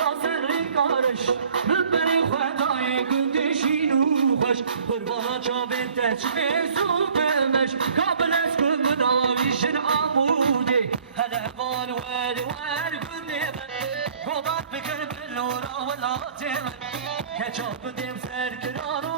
داسری کارش من بری خدای گندشین و خوش قربانا چاوین تچمه سوبمش کابل از کن مداویشن آموده هلوان ور گنده من گودات بکر بلورا ولا تیمن کچاپ دیم سر کرانو